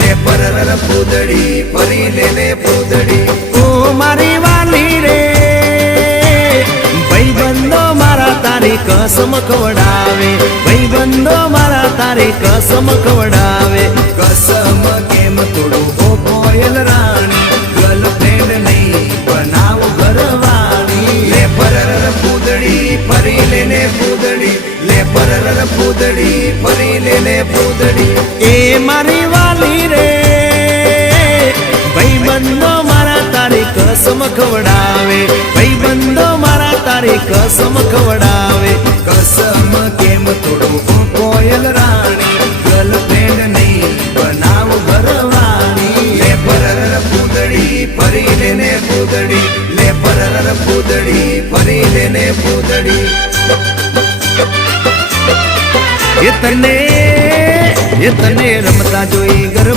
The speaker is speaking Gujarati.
લે પરર પૂદડી ફરી લે પૂદડી ઓ મારી વાલી રે ભાઈબંધો મારા તારી કસમ ખવડાવે ભાઈબંધો મારા તારી કસમ ખવડાવે કસમ કેમ તોડું ઓ કોયલ રાણી ગર્લફ્રેન્ડ નહીં બનાવ ઘરવાળી લે પરર પૂદડી ફરી લે પૂદડી લે પરર પૂદડી ફરી લે પૂદડી એ મારી વાલી રે ભાઈબંધો મારા તારી કસમ ખવડાવે ભાઈબંધો મારા તારી કસમ ખવડાવે કસમ કેમ તોડું ઓ કોયલ રાણી ગર્લફ્રેન્ડ નહીં બનાવ ઘરવાળી લે પરર પૂદડી ફરી લે પૂદડી લે પરર પૂદડી ફરી લે પૂદડી એ તને રમતા જોઈ ગર